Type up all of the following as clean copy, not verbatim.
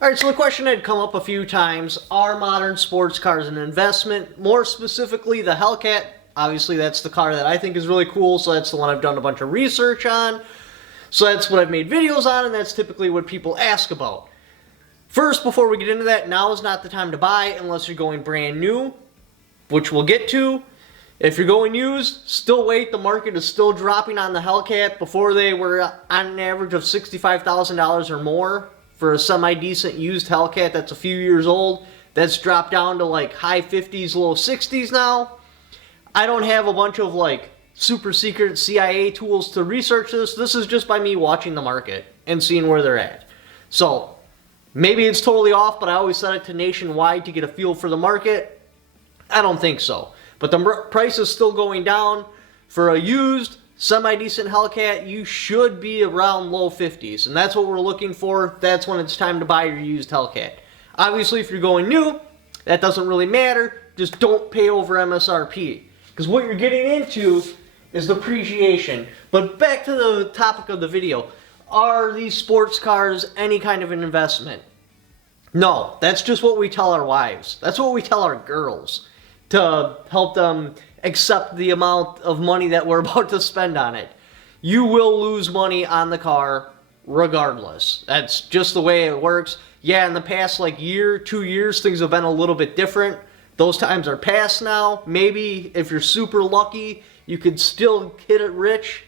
Alright, so the question had come up a few times, are modern sports cars an investment? More specifically, the Hellcat. Obviously, that's the car that I think is really cool, so that's the one I've done a bunch of research on. So that's what I've made videos on, and that's typically what people ask about. First, before we get into that, now is not the time to buy unless you're going brand new, which we'll get to. If you're going used, still wait. The market is still dropping on the Hellcat. Before, they were on an average of $65,000 or more for a semi-decent used Hellcat that's a few years old. That's dropped down to like high 50s, low 60s now. I don't have a bunch of like super secret CIA tools to research this. This is just by me watching the market and seeing where they're at. So maybe it's totally off, but I always set it to nationwide to get a feel for the market. I don't think so. But the price is still going down. For a used, semi-decent Hellcat, you should be around low 50s. And that's what we're looking for. That's when it's time to buy your used Hellcat. Obviously, if you're going new, that doesn't really matter. Just don't pay over MSRP. Because what you're getting into is depreciation. But back to the topic of the video. Are these sports cars any kind of an investment? No, that's just what we tell our wives. That's what we tell our girls to help them accept the amount of money that we're about to spend on it. You will lose money on the car regardless. That's just the way it works. Yeah, in the past like year, 2 years, things have been a little bit different. Those times are past now. Maybe if you're super lucky, you could still hit it rich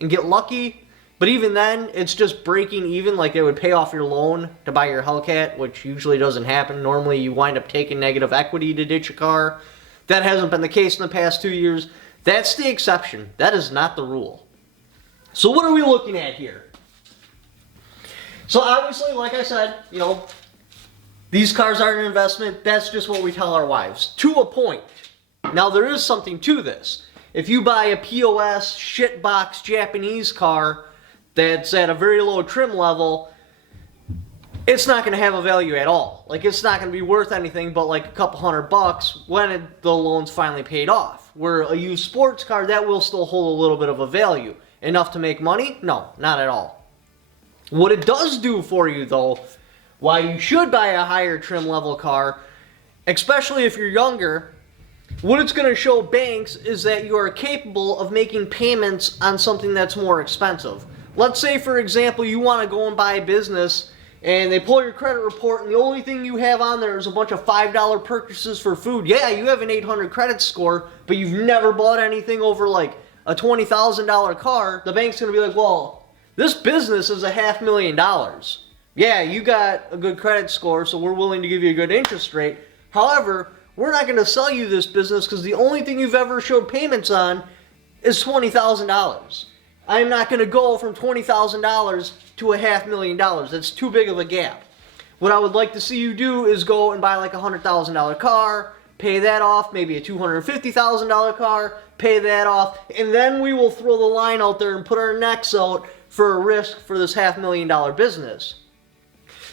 and get lucky. But even then, it's just breaking even. Like it would pay off your loan to buy your Hellcat, which usually doesn't happen. Normally, you wind up taking negative equity to ditch a car. That hasn't been the case in the past 2 years. That's the exception. That is not the rule. So what are we looking at here? So obviously, like I said, these cars are an investment. That's just what we tell our wives. To a point. Now, there is something to this. If you buy a POS shitbox Japanese car that's at a very low trim level, it's not going to have a value at all. Like, it's not going to be worth anything but like a couple $100 when the loan's finally paid off. Where a used sports car, that will still hold a little bit of a value. Enough to make money? No, not at all. What it does do for you, though, why you should buy a higher trim level car, especially if you're younger, what it's going to show banks is that you are capable of making payments on something that's more expensive. Let's say, for example, you want to go and buy a business and they pull your credit report and the only thing you have on there is a bunch of $5 purchases for food. Yeah, you have an 800 credit score, but you've never bought anything over like a $20,000 car. The bank's going to be like, well, this business is $500,000. Yeah, you got a good credit score, so we're willing to give you a good interest rate. However, we're not going to sell you this business because the only thing you've ever showed payments on is $20,000. I'm not going to go from $20,000 to $500,000. That's too big of a gap. What I would like to see you do is go and buy like a $100,000 car, pay that off, maybe a $250,000 car, pay that off, and then we will throw the line out there and put our necks out for a risk for this $500,000 business.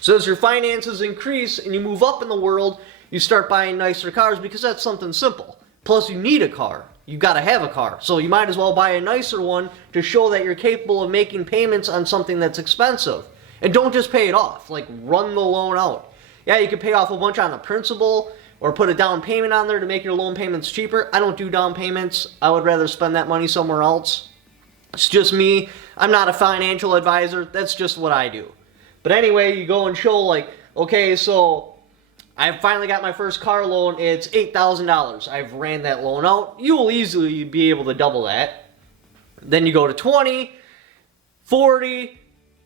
So as your finances increase and you move up in the world, you start buying nicer cars because that's something simple. Plus, you need a car. You got to have a car. So you might as well buy a nicer one to show that you're capable of making payments on something that's expensive. And don't just pay it off. Like, run the loan out. Yeah, you can pay off a bunch on the principal or put a down payment on there to make your loan payments cheaper. I don't do down payments. I would rather spend that money somewhere else. It's just me. I'm not a financial advisor. That's just what I do. But anyway, you go and show like, okay, so I finally got my first car loan. It's $8,000. I've ran that loan out. You will easily be able to double that. Then you go to 20, 40.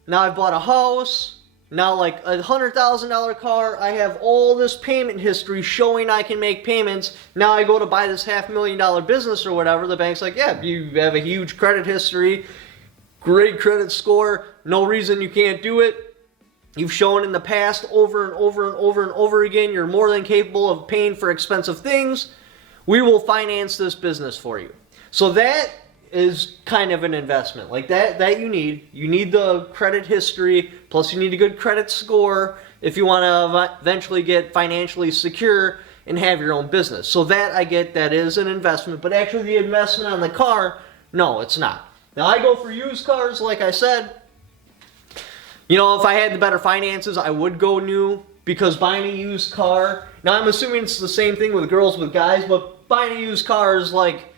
Now I've bought a house. Now like a $100,000 car. I have all this payment history showing I can make payments. Now I go to buy this $500,000 business or whatever. The bank's like, yeah, you have a huge credit history, great credit score. No reason you can't do it. You've shown in the past over and over and over and over again you're more than capable of paying for expensive things. We will finance this business for you. So that is kind of an investment. Like that you need. You need the credit history, plus you need a good credit score if you want to eventually get financially secure and have your own business. So that I get, that is an investment. But actually the investment on the car, no, it's not. Now I go for used cars, like I said. You know, if I had the better finances, I would go new, because buying a used car, now I'm assuming it's the same thing with girls with guys, but buying a used car is like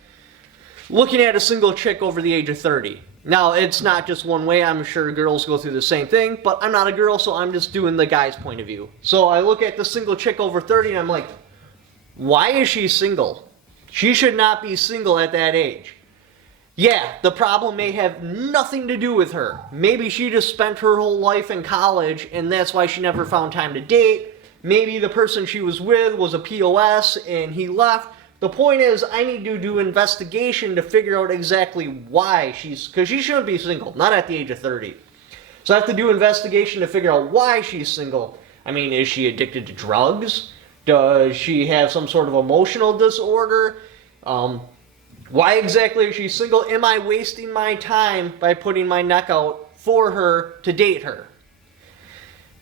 looking at a single chick over the age of 30. Now, it's not just one way. I'm sure girls go through the same thing, but I'm not a girl, so I'm just doing the guy's point of view. So I look at the single chick over 30 and I'm like, why is she single? She should not be single at that age. Yeah, the problem may have nothing to do with her. Maybe she just spent her whole life in college and that's why she never found time to date. Maybe the person she was with was a POS and he left. The point is, I need to do investigation to figure out exactly why because she shouldn't be single, not at the age of 30. So I have to do investigation to figure out why she's single. I mean, is she addicted to drugs? Does she have some sort of emotional disorder? Why exactly is she single? Am I wasting my time by putting my neck out for her to date her?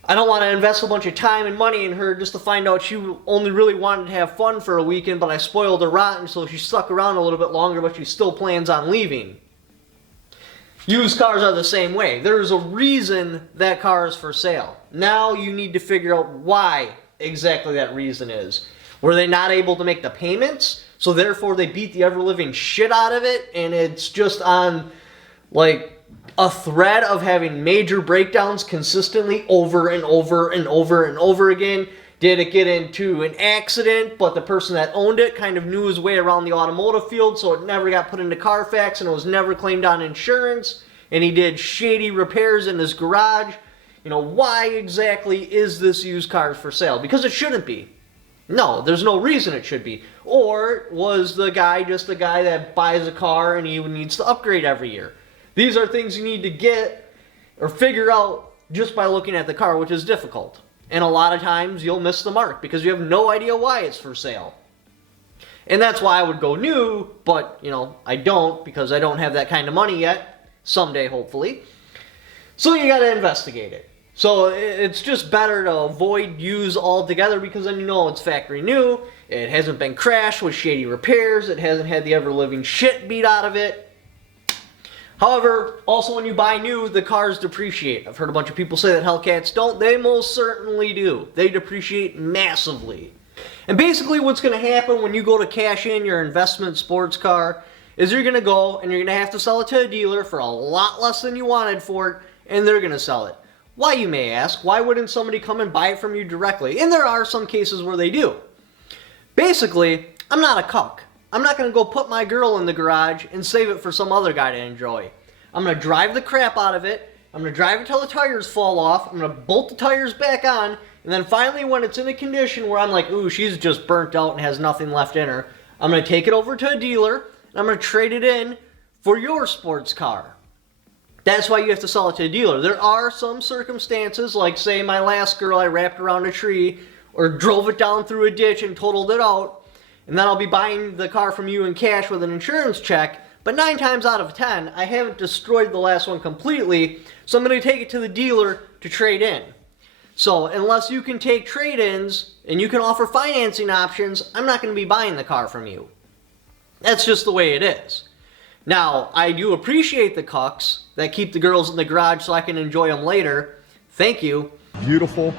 I don't want to invest a bunch of time and money in her just to find out she only really wanted to have fun for a weekend, but I spoiled her rotten, so she stuck around a little bit longer, but she still plans on leaving. Used cars are the same way. There's a reason that car is for sale. Now you need to figure out why exactly that reason is. Were they not able to make the payments, so therefore they beat the ever-living shit out of it, and it's just on, like, a thread of having major breakdowns consistently over and over and over and over again? Did it get into an accident, but the person that owned it kind of knew his way around the automotive field, so it never got put into Carfax and it was never claimed on insurance, and he did shady repairs in his garage? You know, why exactly is this used car for sale? Because it shouldn't be. No, there's no reason it should be. Or was the guy just a guy that buys a car and he needs to upgrade every year? These are things you need to get or figure out just by looking at the car, which is difficult. And a lot of times you'll miss the mark because you have no idea why it's for sale. And that's why I would go new, but, you know, I don't because I don't have that kind of money yet. Someday, hopefully. So you got to investigate it. So it's just better to avoid used altogether because then you know it's factory new. It hasn't been crashed with shady repairs. It hasn't had the ever-living shit beat out of it. However, also when you buy new, the cars depreciate. I've heard a bunch of people say that Hellcats don't. They most certainly do. They depreciate massively. And basically what's going to happen when you go to cash in your investment sports car is you're going to go and you're going to have to sell it to a dealer for a lot less than you wanted for it, and they're going to sell it. Why, you may ask? Why wouldn't somebody come and buy it from you directly? And there are some cases where they do. Basically, I'm not a cuck. I'm not going to go put my girl in the garage and save it for some other guy to enjoy. I'm going to drive the crap out of it. I'm going to drive it till the tires fall off. I'm going to bolt the tires back on. And then finally when it's in a condition where I'm like, ooh, she's just burnt out and has nothing left in her, I'm going to take it over to a dealer and I'm going to trade it in for your sports car. That's why you have to sell it to a dealer. There are some circumstances, like say my last girl I wrapped around a tree or drove it down through a ditch and totaled it out. And then I'll be buying the car from you in cash with an insurance check. But 9 times out of 10, I haven't destroyed the last one completely, so I'm going to take it to the dealer to trade in. So unless you can take trade-ins and you can offer financing options, I'm not going to be buying the car from you. That's just the way it is. Now, I do appreciate the cucks that keep the girls in the garage so I can enjoy them later. Thank you. Beautiful,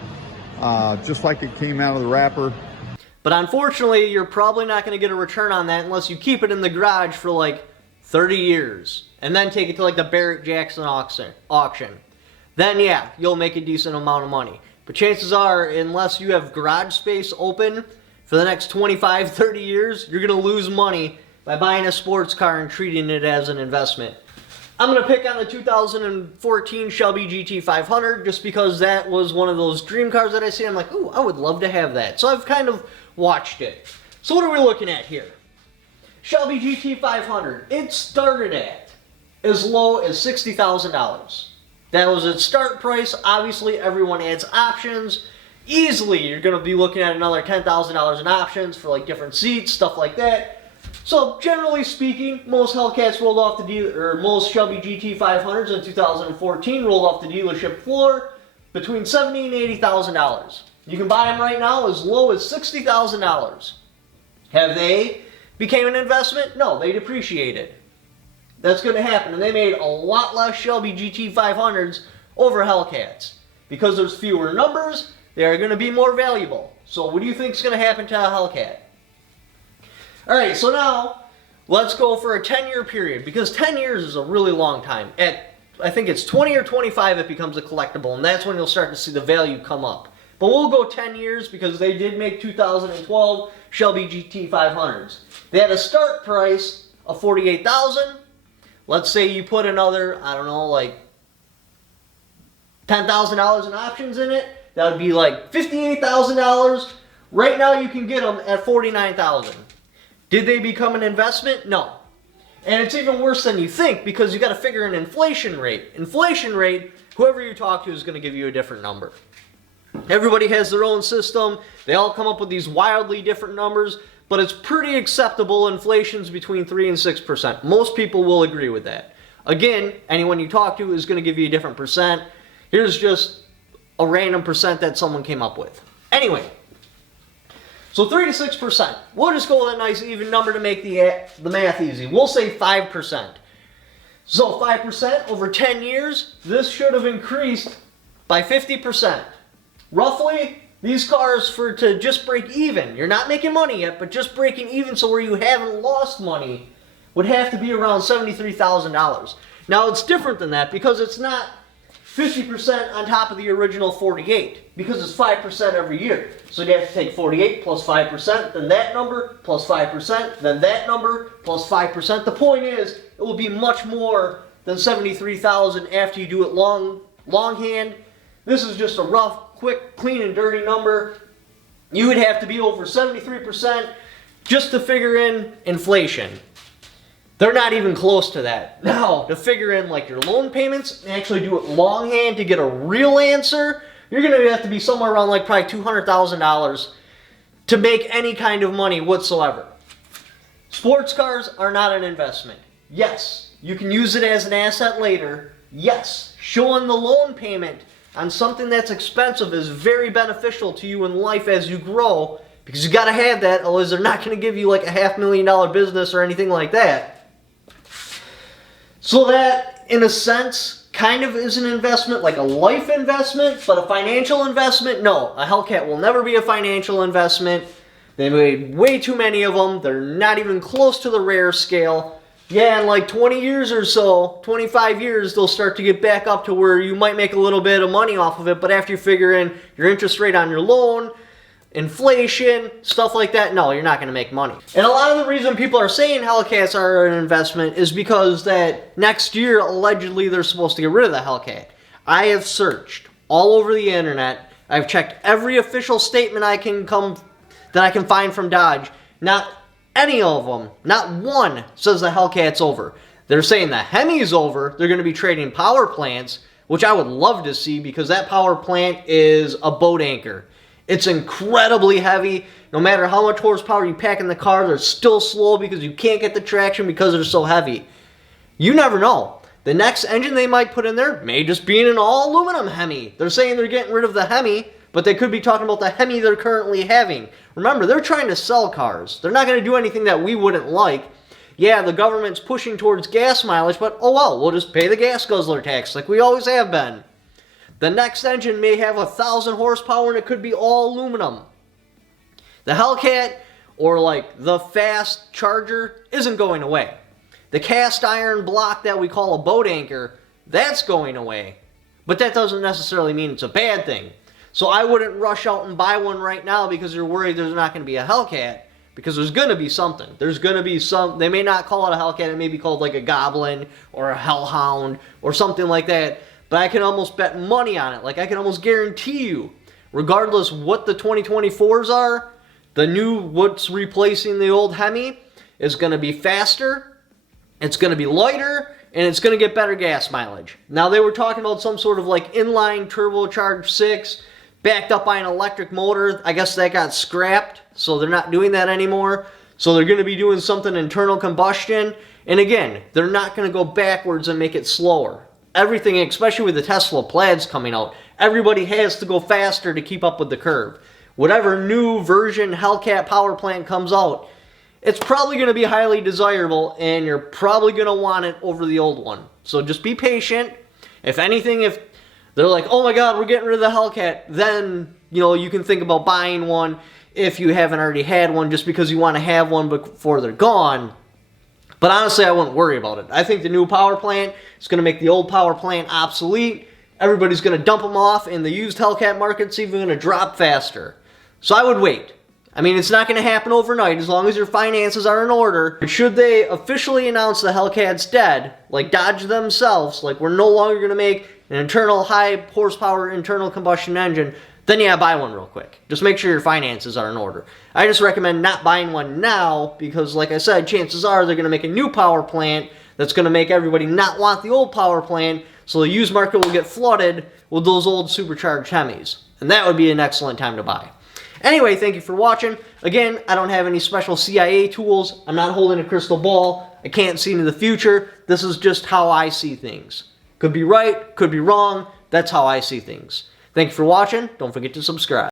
just like it came out of the wrapper. But unfortunately, you're probably not going to get a return on that unless you keep it in the garage for like 30 years and then take it to like the Barrett-Jackson auction. Then yeah, you'll make a decent amount of money. But chances are, unless you have garage space open for the next 25, 30 years, you're going to lose money by buying a sports car and treating it as an investment. I'm going to pick on the 2014 Shelby GT500 just because that was one of those dream cars that I see. I'm like, ooh, I would love to have that. So I've kind of watched it. So what are we looking at here? Shelby GT500. It started at as low as $60,000. That was its start price. Obviously, everyone adds options. Easily, you're going to be looking at another $10,000 in options for like different seats, stuff like that. So, generally speaking, most Hellcats rolled off the dealer, or most Shelby GT500s in 2014 rolled off the dealership floor between $70,000 and $80,000. You can buy them right now as low as $60,000. Have they became an investment? No, they depreciated. That's going to happen, and they made a lot less Shelby GT500s over Hellcats. Because there's fewer numbers, they are going to be more valuable. So what do you think is going to happen to a Hellcat? Alright, so now let's go for a 10-year period, because 10 years is a really long time. At, I think it's 20 or 25 it becomes a collectible, and that's when you'll start to see the value come up. But we'll go 10 years because they did make 2012 Shelby GT 500s. They had a start price of $48,000. Let's say you put another, I don't know, like $10,000 in options in it. That would be like $58,000. Right now you can get them at $49,000. Did they become an investment? No. And it's even worse than you think, because you got to figure an inflation rate. Inflation rate, whoever you talk to is going to give you a different number. Everybody has their own system. They all come up with these wildly different numbers, but it's pretty acceptable. Inflation's between 3 and 6%. Most people will agree with that. Again, anyone you talk to is going to give you a different percent. Here's just a random percent that someone came up with. Anyway, so 3 to 6%. We'll just go with a nice even number to make the math easy. We'll say 5%. So 5% over 10 years, this should have increased by 50%. Roughly, these cars to just break even, you're not making money yet, but just breaking even so where you haven't lost money, would have to be around $73,000. Now it's different than that because it's not 50% on top of the original 48, because it's 5% every year. So you have to take 48 plus 5%, then that number plus 5%, then that number plus 5%. The point is, it will be much more than $73,000 after you do it longhand. This is just a rough, quick, clean and dirty number. You would have to be over 73% just to figure in inflation. They're not even close to that. Now, to figure in like your loan payments and actually do it longhand to get a real answer, you're going to have to be somewhere around like probably $200,000 to make any kind of money whatsoever. Sports cars are not an investment. Yes, you can use it as an asset later. Yes, showing the loan payment on something that's expensive is very beneficial to you in life as you grow, because you got to have that, otherwise they're not going to give you like a $500,000 business or anything like that. So that, in a sense, kind of is an investment, like a life investment, but a financial investment, no. A Hellcat will never be a financial investment. They made way too many of them. They're not even close to the rare scale. Yeah, in like 20 years or so, 25 years, they'll start to get back up to where you might make a little bit of money off of it, but after you figure in your interest rate on your loan, inflation, stuff like that, no, you're not going to make money. And a lot of the reason people are saying Hellcats are an investment is because that next year, allegedly, they're supposed to get rid of the Hellcat. I have searched all over the internet. I've checked every official statement I can find from Dodge. Not any of them, not one, says the Hellcat's over. They're saying the Hemi's over. They're going to be trading power plants, which I would love to see, because that power plant is a boat anchor. It's incredibly heavy. No matter how much horsepower you pack in the car, they're still slow because you can't get the traction because they're so heavy. You never know. The next engine they might put in there may just be an all-aluminum Hemi. They're saying they're getting rid of the Hemi, but they could be talking about the Hemi they're currently having. Remember, they're trying to sell cars. They're not going to do anything that we wouldn't like. Yeah, the government's pushing towards gas mileage, but oh well, we'll just pay the gas guzzler tax like we always have been. The next engine may have 1,000 horsepower and it could be all aluminum. The Hellcat, or like the fast Charger, isn't going away. The cast iron block that we call a boat anchor, that's going away. But that doesn't necessarily mean it's a bad thing. So I wouldn't rush out and buy one right now because you're worried there's not going to be a Hellcat, because there's going to be something. There's going to be some, they may not call it a Hellcat, it may be called like a Goblin or a Hellhound or something like that. But I can almost bet money on it. Like, I can almost guarantee you, regardless what the 2024s are, the new, what's replacing the old Hemi, is going to be faster, it's going to be lighter, and it's going to get better gas mileage. Now, they were talking about some sort of like inline turbocharged 6, backed up by an electric motor. I guess that got scrapped, so they're not doing that anymore. So they're going to be doing something internal combustion. And again, they're not going to go backwards and make it slower. Everything, especially with the Tesla Plaids coming out, everybody has to go faster to keep up with the curve. Whatever new version Hellcat power plant comes out, it's probably going to be highly desirable, and you're probably going to want it over the old one. So just be patient. If anything, if they're like, oh my god, we're getting rid of the Hellcat, then, you know, you can think about buying one if you haven't already had one, just because you want to have one before they're gone. But honestly, I wouldn't worry about it. I think the new power plant is going to make the old power plant obsolete. Everybody's going to dump them off, and the used Hellcat market's even going to drop faster. So I would wait. I mean, it's not going to happen overnight as long as your finances are in order. Should they officially announce the Hellcat's dead, like Dodge themselves, like we're no longer going to make an internal high horsepower internal combustion engine, then yeah, buy one real quick. Just make sure your finances are in order. I just recommend not buying one now because, like I said, chances are they're going to make a new power plant that's going to make everybody not want the old power plant, so the used market will get flooded with those old supercharged Hemis. And that would be an excellent time to buy. Anyway, thank you for watching. Again, I don't have any special CIA tools. I'm not holding a crystal ball. I can't see into the future. This is just how I see things. Could be right, could be wrong. That's how I see things. Thank you for watching. Don't forget to subscribe.